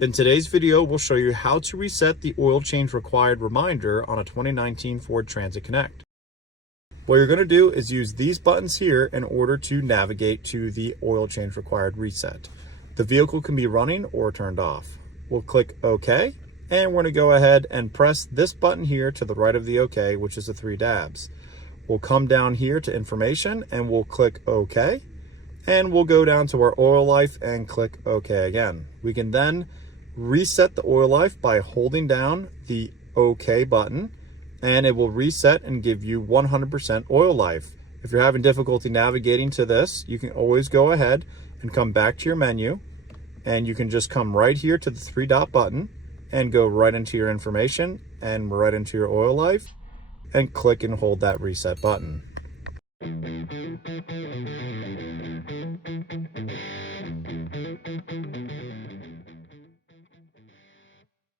In today's video, we'll show you how to reset the oil change required reminder on a 2019 Ford Transit Connect. What you're going to do is use these buttons here in order to navigate to the oil change required reset. The vehicle can be running or turned off. We'll click OK, and we're going to go ahead and press this button here to the right of the OK, which is the 3 dabs. We'll come down here to information and we'll click OK, and we'll go down to our oil life and click OK again. We can then reset the oil life by holding down the OK button, and it will reset and give you 100% oil life. If you're having difficulty navigating to this, you can always go ahead and come back to your menu, and you can just come right here to the 3-dot button and go right into your information and right into your oil life and click and hold that reset button.